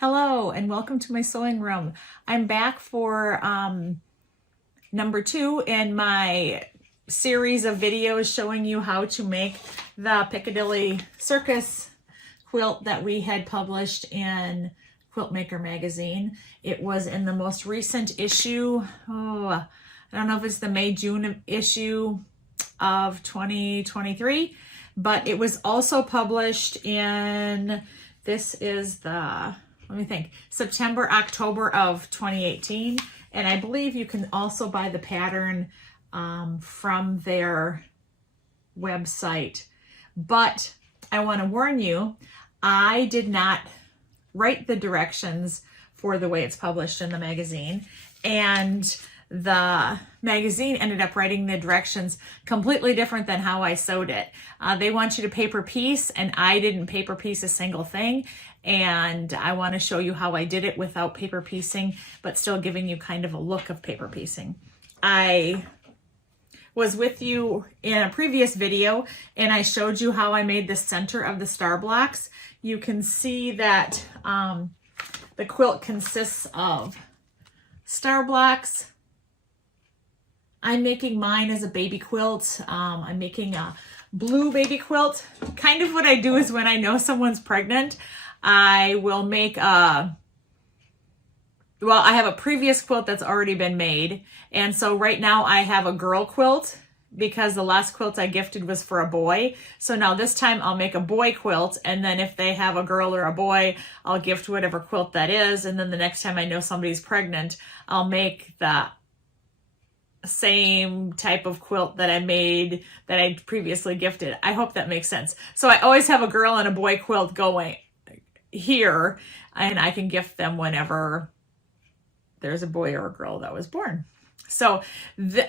Hello and welcome to my sewing room. I'm back for number 2 in my series of videos showing you how to make the Piccadilly Circus quilt that we had published in Quiltmaker Magazine. It was in the most recent issue. I don't know if it's the May-June issue of 2023, but it was also published in, this is the, let me think, September, October of 2018. And I believe you can also buy the pattern from their website. But I want to warn you, I did not write the directions for the way it's published in the magazine. And the magazine ended up writing the directions completely different than how I sewed it. They want you to paper piece, and I didn't paper piece a single thing. And I want to show you how I did it without paper piecing, but still giving you kind of a look of paper piecing. I was with you in a previous video and I showed you how I made the center of the star blocks. You can see that the quilt consists of star blocks. I'm making mine as a baby quilt. I'm making a blue baby quilt. Kind of what I do is when I know someone's pregnant, I will make I have a previous quilt that's already been made. And so right now I have a girl quilt because the last quilt I gifted was for a boy. So now this time I'll make a boy quilt. And then if they have a girl or a boy, I'll gift whatever quilt that is. And then the next time I know somebody's pregnant, I'll make the same type of quilt that I made that I previously gifted. I hope that makes sense. So I always have a girl and a boy quilt going here, and I can gift them whenever there's a boy or a girl that was born. So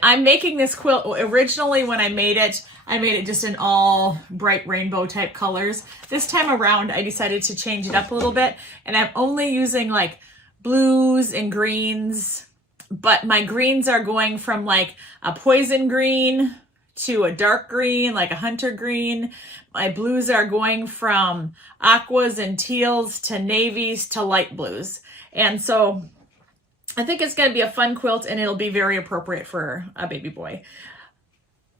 I'm making this quilt. Originally when I made it just in all bright rainbow type colors. This time around I decided to change it up a little bit, and I'm only using like blues and greens, but my greens are going from like a poison green to a dark green, like a hunter green. My blues are going from aquas and teals to navies to light blues. And so I think it's going to be a fun quilt, and it'll be very appropriate for a baby boy.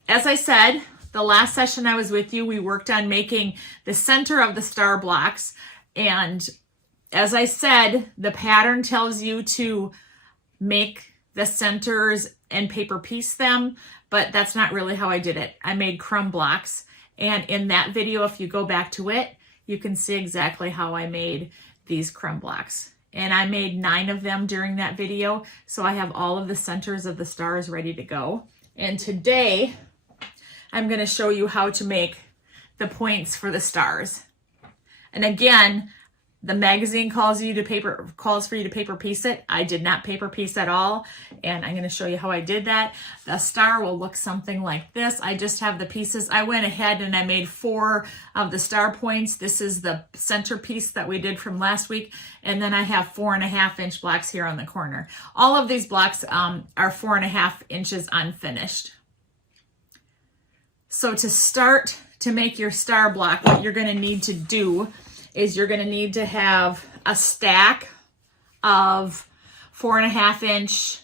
As I said, the last session I was with you, we worked on making the center of the star blocks. And as I said, the pattern tells you to make the centers and paper piece them, but that's not really how I did it. I made crumb blocks. And in that video, if you go back to it, you can see exactly how I made these crumb blocks. And I made 9 of them during that video. So I have all of the centers of the stars ready to go. And today I'm going to show you how to make the points for the stars. And again, the magazine calls for you to paper piece it. I did not paper piece at all, and I'm going to show you how I did that. The star will look something like this. I just have the pieces. I went ahead and I made 4 of the star points. This is the centerpiece that we did from last week, and then I have 4.5-inch blocks here on the corner. All of these blocks are 4.5 inches unfinished. So to start to make your star block, what you're going to need to do is you're going to need to have a stack of 4.5-inch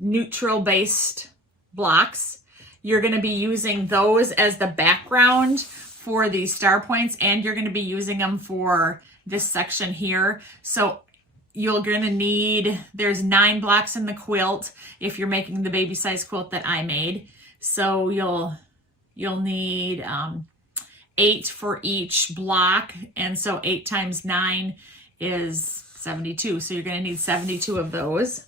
neutral based blocks. You're going to be using those as the background for these star points, and you're going to be using them for this section here. So you're going to need, there's 9 blocks in the quilt if you're making the baby size quilt that I made. So you'll need 8 for each block, and so 8 times 9 is 72. So you're going to need 72 of those.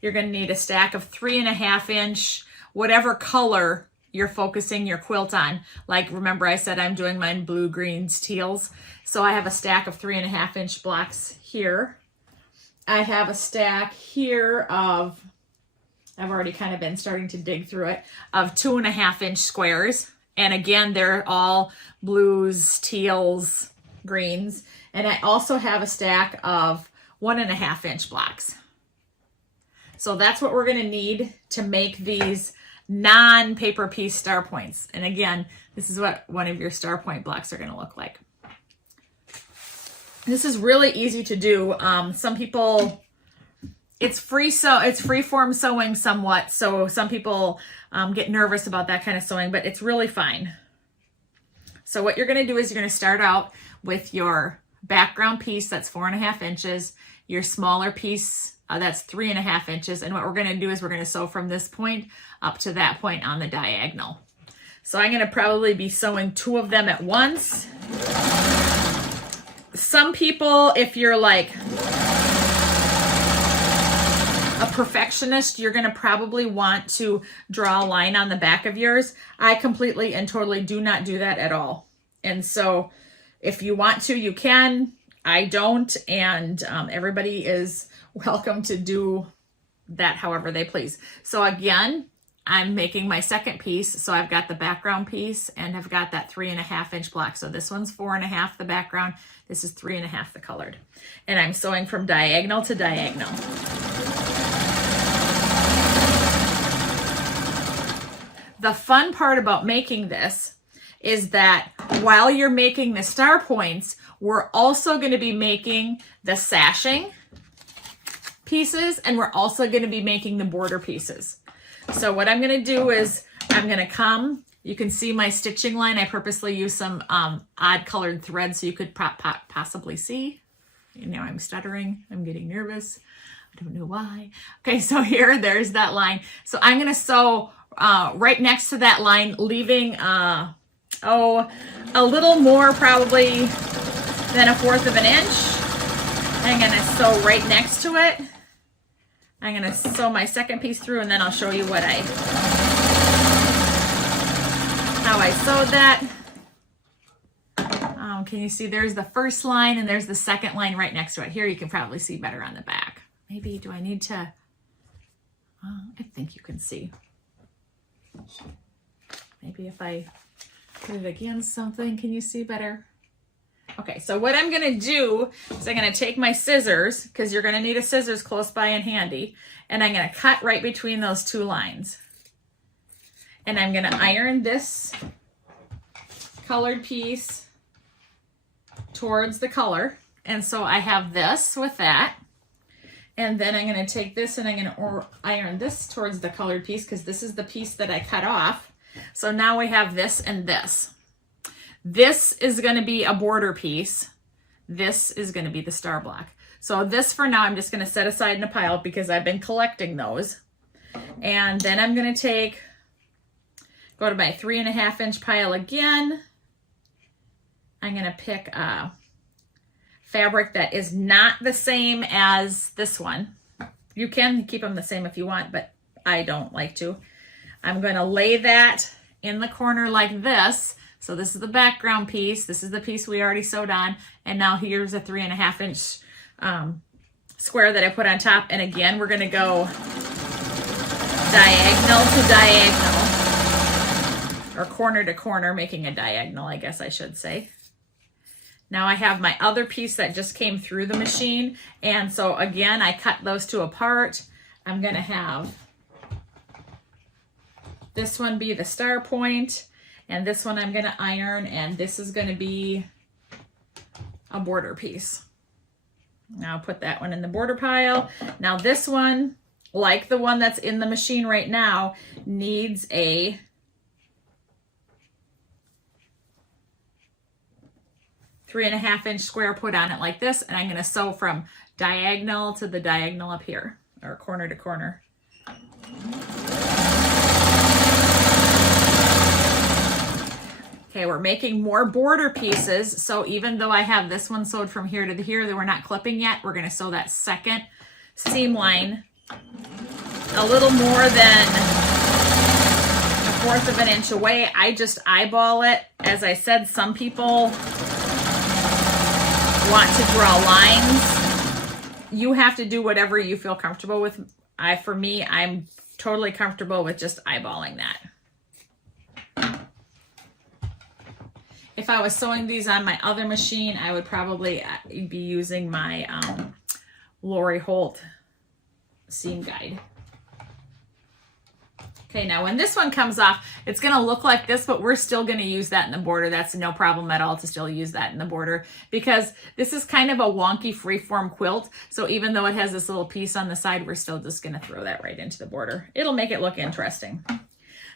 You're going to need a stack of 3.5-inch, whatever color you're focusing your quilt on. Like, remember I said I'm doing mine blue, greens, teals. So I have a stack of 3.5-inch blocks here. I have a stack here of, I've already kind of been starting to dig through it, of 2.5-inch squares. And again, they're all blues, teals, greens. And I also have a stack of 1.5-inch blocks. So that's what we're going to need to make these non-paper piece star points. And again, this is what one of your star point blocks are going to look like. This is really easy to do. Some people, it's free form sewing somewhat. So some people get nervous about that kind of sewing, but it's really fine. So what you're going to do is you're going to start out with your background piece that's 4.5 inches, your smaller piece that's 3.5 inches. And what we're going to do is we're going to sew from this point up to that point on the diagonal. So I'm going to probably be sewing 2 of them at once. Some people, if you're like a perfectionist, you're going to probably want to draw a line on the back of yours. I completely and totally do not do that at all. And so if you want to, you can. I don't. And everybody is welcome to do that however they please. So again, I'm making my second piece. So I've got the background piece and I've got that 3.5 inch block. So this one's 4.5 the background. This is 3.5 the colored. And I'm sewing from diagonal to diagonal. The fun part about making this is that while you're making the star points, we're also going to be making the sashing pieces and we're also going to be making the border pieces. So what I'm going to do is I'm going to come, you can see my stitching line. I purposely use some odd colored thread so you could possibly see. You know, I'm stuttering, I'm getting nervous. I don't know why. Okay, so there's that line. So I'm going to sew right next to that line, leaving a little more probably than 1/4 of an inch. I'm going to sew right next to it. I'm going to sew my second piece through and then I'll show you how I sewed that. Can you see there's the first line and there's the second line right next to it. Here you can probably see better on the back. Maybe, do I need to, I think you can see. Maybe if I put it against something, can you see better? Okay, so what I'm going to do is I'm going to take my scissors, because you're going to need a scissors close by and handy, and I'm going to cut right between those 2 lines. And I'm going to iron this colored piece towards the color. And so I have this with that. And then I'm going to take this and I'm going to iron this towards the colored piece because this is the piece that I cut off. So now we have this and this. This is going to be a border piece. This is going to be the star block. So this for now I'm just going to set aside in a pile because I've been collecting those. And then I'm going to go to my 3.5 inch pile again. I'm going to pick a fabric that is not the same as this one. You can keep them the same if you want, but I don't like to. I'm going to lay that in the corner like this. So this is the background piece. This is the piece we already sewed on. And now here's a 3.5 inch square that I put on top. And again, we're going to go diagonal to diagonal, or corner to corner, making a diagonal, I guess I should say. Now I have my other piece that just came through the machine. And so again, I cut those 2 apart. I'm going to have this one be the star point, and this one I'm going to iron, and this is going to be a border piece. Now I'll put that one in the border pile. Now this one, like the one that's in the machine right now, needs a 3.5 inch square put on it like this, and I'm going to sew from diagonal to the diagonal up here, or corner to corner. Okay, we're making more border pieces, so even though I have this one sewed from here to here that we're not clipping yet, we're going to sew that second seam line a little more than 1/4 of an inch away. I just eyeball it. As I said, some people want to draw lines. You have to do whatever you feel comfortable with. For me, I'm totally comfortable with just eyeballing that. If I was sewing these on my other machine, I would probably be using my Lori Holt seam guide. Okay, now when this one comes off, it's going to look like this, but we're still going to use that in the border. That's no problem at all to still use that in the border because this is kind of a wonky freeform quilt. So even though it has this little piece on the side, we're still just going to throw that right into the border. It'll make it look interesting.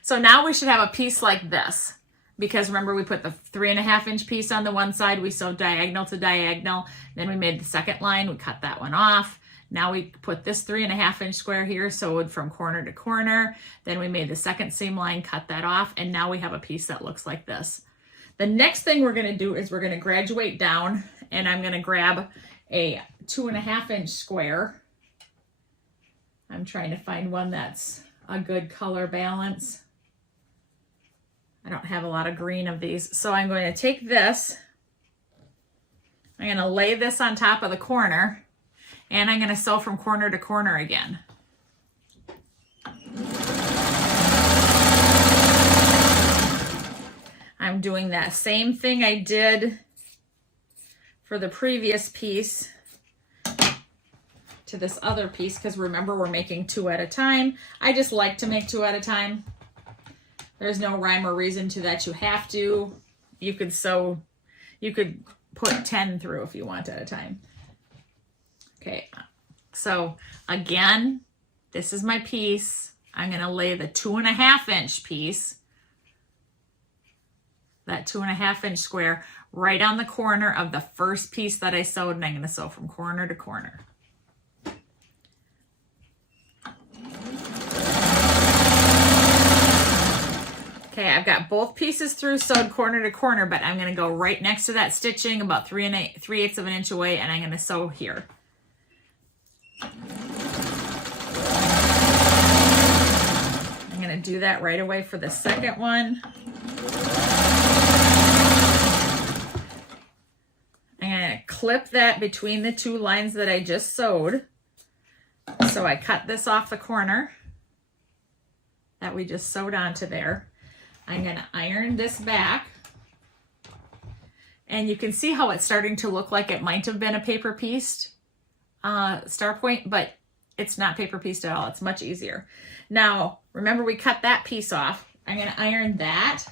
So now we should have a piece like this because remember we put the 3.5 inch piece on the one side. We sewed diagonal to diagonal. Then we made the second line. We cut that one off. Now we put this 3.5 inch square here, sewed from corner to corner. Then we made the second seam line, cut that off, and now we have a piece that looks like this. The next thing we're gonna do is we're gonna graduate down, and I'm gonna grab a 2.5 inch square. I'm trying to find one that's a good color balance. I don't have a lot of green of these, so I'm going to take this, I'm gonna lay this on top of the corner, and I'm going to sew from corner to corner again. I'm doing that same thing I did for the previous piece to this other piece because remember we're making 2 at a time. I just like to make 2 at a time. There's no rhyme or reason to that you have to. You could put 10 through if you want at a time. Okay, so again, this is my piece. I'm going to lay the 2.5 inch piece, that 2.5 inch square, right on the corner of the first piece that I sewed, and I'm going to sew from corner to corner. Okay, I've got both pieces through sewed corner to corner, but I'm going to go right next to that stitching about 3/8 of an inch away, and I'm going to sew here. I'm going to do that right away for the second one. I'm going to clip that between the 2 lines that I just sewed. So I cut this off the corner that we just sewed onto there. I'm going to iron this back. And you can see how it's starting to look like it might have been a paper pieced star point, but it's not paper pieced at all. It's much easier. Now, remember we cut that piece off. I'm going to iron that.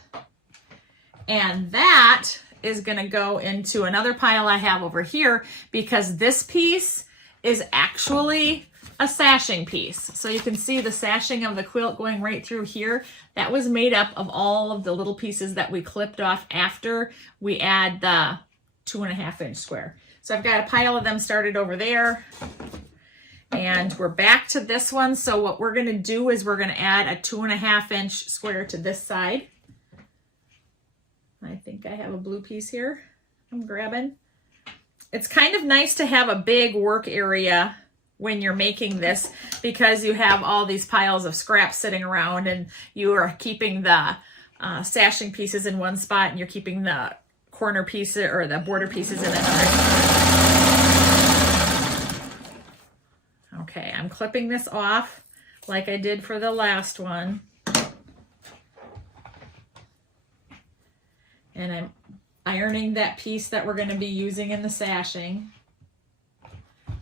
And that is going to go into another pile I have over here because this piece is actually a sashing piece. So you can see the sashing of the quilt going right through here. That was made up of all of the little pieces that we clipped off after we add the 2.5 inch square. So I've got a pile of them started over there. And we're back to this one. So what we're going to do is we're going to add a 2.5 inch square to this side. I think I have a blue piece here I'm grabbing. It's kind of nice to have a big work area when you're making this because you have all these piles of scraps sitting around and you are keeping the sashing pieces in one spot and you're keeping the corner pieces or the border pieces in another. Okay, I'm clipping this off like I did for the last one. And I'm ironing that piece that we're going to be using in the sashing.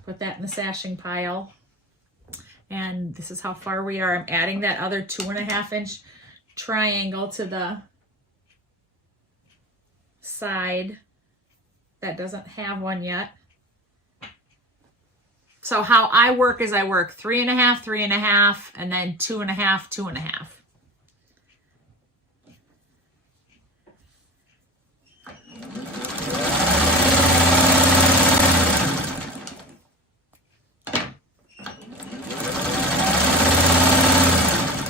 Put that in the sashing pile. And this is how far we are. I'm adding that other 2.5 inch triangle to the side that doesn't have one yet. So how I work is I work 3.5, 3.5, and then 2.5, 2.5.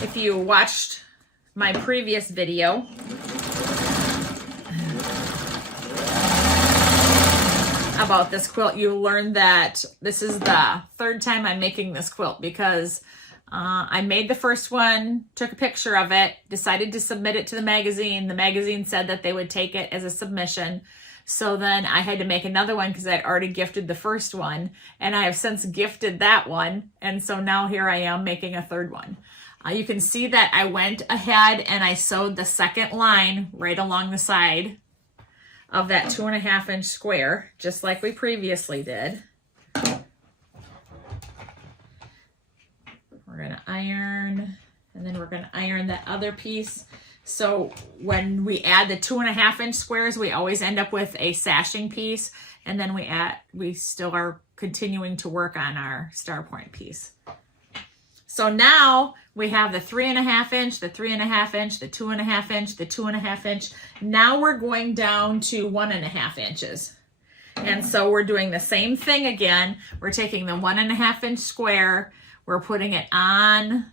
If you watched my previous video, about this quilt, you learned that this is the third time I'm making this quilt because I made the first one, took a picture of it, decided to submit it to the magazine. The magazine said that they would take it as a submission. So then I had to make another one because I'd already gifted the first one and I have since gifted that one. And so now here I am making a third one. You can see that I went ahead and I sewed the second line right along the side of that 2.5 inch square, just like we previously did. We're going to iron And then we're going to iron that other piece. So when we add the 2.5 inch squares, we always end up with a sashing piece. And then we still are continuing to work on our star point piece. So now we have the 3.5 inch, the 3.5 inch, the 2.5 inch, the 2.5 inch. Now we're going down to 1.5 inches. And so we're doing the same thing again. We're taking the 1.5 inch square, we're putting it on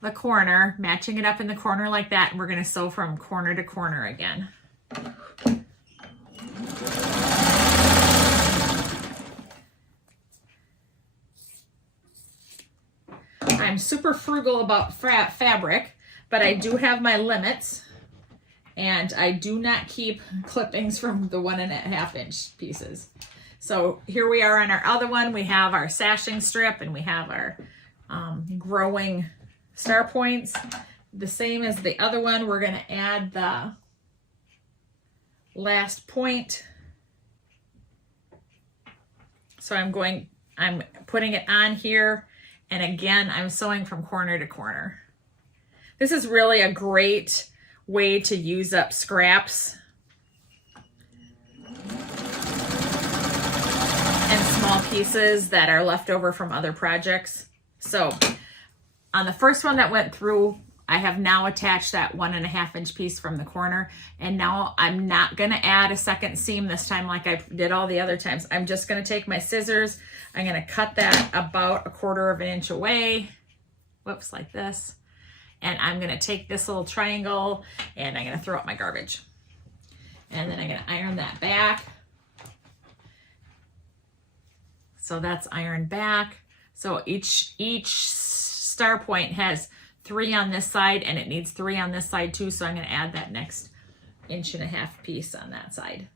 the corner, matching it up in the corner like that, and we're going to sew from corner to corner again. I'm super frugal about fabric, but I do have my limits, and I do not keep clippings from the 1.5 inch pieces. So here we are on our other one. We have our sashing strip, and we have our growing star points. The same as the other one, we're going to add the last point. So I'm putting it on here, and again, I'm sewing from corner to corner. This is really a great way to use up scraps and small pieces that are left over from other projects. So on the first one that went through, I have now attached that 1.5 inch piece from the corner, and now I'm not going to add a second seam this time like I did all the other times. I'm just going to take my scissors, I'm going to cut that about 1/4 inch away, whoops, like this, and I'm going to take this little triangle and I'm going to throw out my garbage, and then I'm going to iron that back. So that's ironed back. So each star point has 3 on this side, and it needs 3 on this side too. So I'm going to add that next 1.5 inch piece on that side.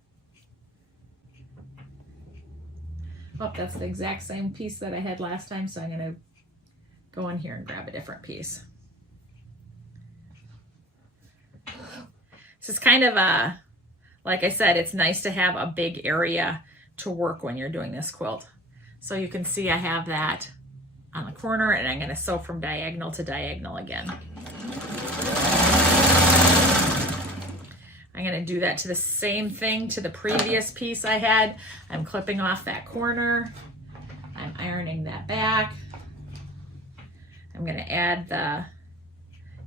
Oh, that's the exact same piece that I had last time. So I'm going to go in here and grab a different piece. This is kind of like I said, it's nice to have a big area to work when you're doing this quilt. So you can see I have that on the corner, and I'm going to sew from diagonal to diagonal again. I'm going to do that to the same thing to the previous piece I had. I'm clipping off that corner. I'm ironing that back. I'm going to add the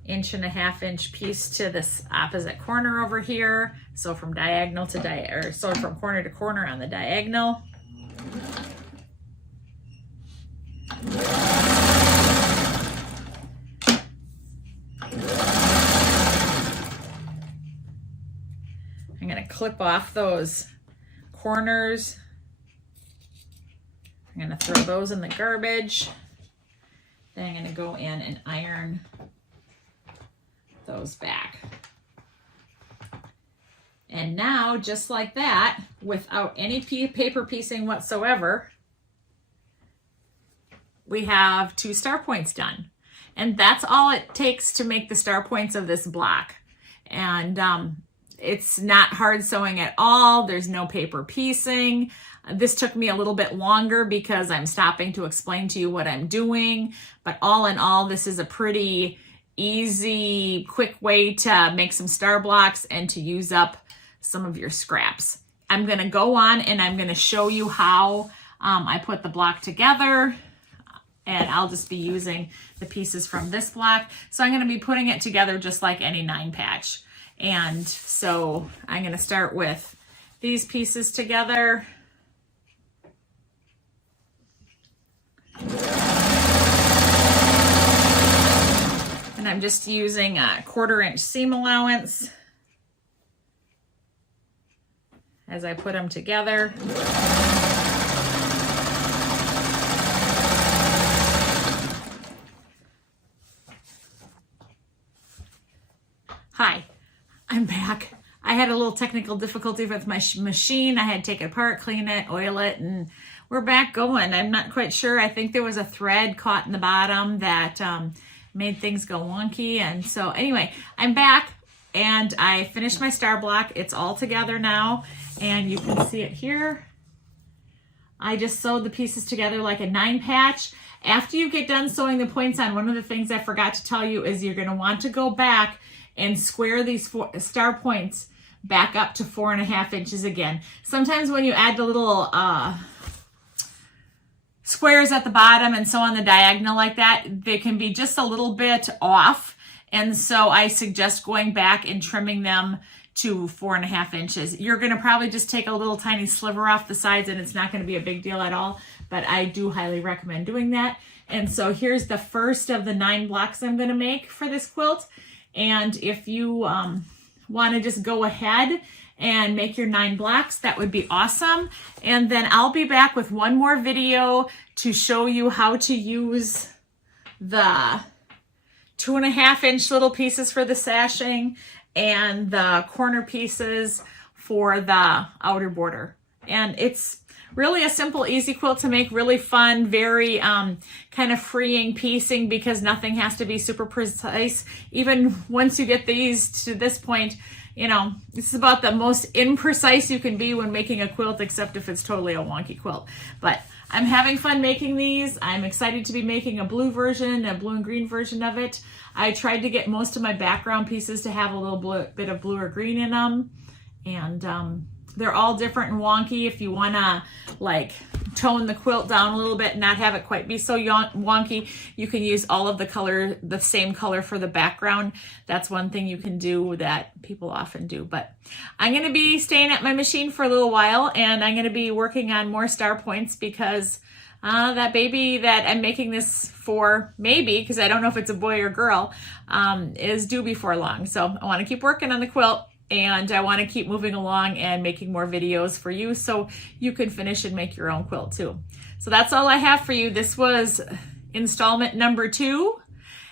1.5 inch piece to this opposite corner over here. So from diagonal to sew from corner to corner on the diagonal. I'm going to clip off those corners. I'm going to throw those in the garbage. Then I'm going to go in and iron those back. And now, just like that, without any paper piecing whatsoever, we have 2 star points done. And that's all it takes to make the star points of this block. And it's not hard sewing at all. There's no paper piecing. This took me a little bit longer because I'm stopping to explain to you what I'm doing. But all in all, this is a pretty easy, quick way to make some star blocks and to use up some of your scraps. I'm going to go on and I'm going to show you how I put the block together. And I'll just be using the pieces from this block. So I'm going to be putting it together just like any 9 patch. And so I'm going to start with these pieces together. And I'm just using a 1/4 inch seam allowance as I put them together. Hi, I'm back. I had a little technical difficulty with my machine. I had to take it apart, clean it, oil it, and we're back going. I'm not quite sure. I think there was a thread caught in the bottom that made things go wonky. And so anyway, I'm back and I finished my star block. It's all together now and you can see it here. I just sewed the pieces together like a 9 patch. After you get done sewing the points on, one of the things I forgot to tell you is you're going to want to go back and square these star points back up to 4.5 inches again. Sometimes when you add the little squares at the bottom and sew on the diagonal like that, they can be just a little bit off. And so I suggest going back and trimming them to 4.5 inches. You're going to probably just take a little tiny sliver off the sides and it's not going to be a big deal at all, but I do highly recommend doing that. And so here's the first of the 9 blocks I'm going to make for this quilt. And if you want to just go ahead and make your 9 blocks, that would be awesome. And then I'll be back with one more video to show you how to use the 2.5 inch little pieces for the sashing and the corner pieces for the outer border. And it's really a simple, easy quilt to make, really fun, very kind of freeing piecing because nothing has to be super precise. Even once you get these to this point, you know, this is about the most imprecise you can be when making a quilt, except if it's totally a wonky quilt. But I'm having fun making these. I'm excited to be making a blue version, a blue and green version of it. I tried to get most of my background pieces to have a little bit of blue or green in them. And they're all different and wonky. If you want to like tone the quilt down a little bit and not have it quite be so wonky, you can use all of the same color for the background. That's one thing you can do that people often do. But I'm going to be staying at my machine for a little while, and I'm going to be working on more star points because that baby that I'm making this for, maybe, because I don't know if it's a boy or girl, is due before long. So I want to keep working on the quilt. And I want to keep moving along and making more videos for you so you can finish and make your own quilt too. So that's all I have for you. This was installment number 2.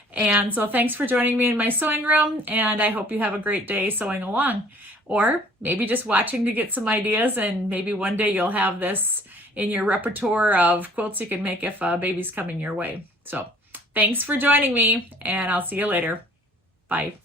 And so thanks for joining me in my sewing room, and I hope you have a great day sewing along. Or maybe just watching to get some ideas, and maybe one day you'll have this in your repertoire of quilts you can make if a baby's coming your way. So thanks for joining me, and I'll see you later. Bye.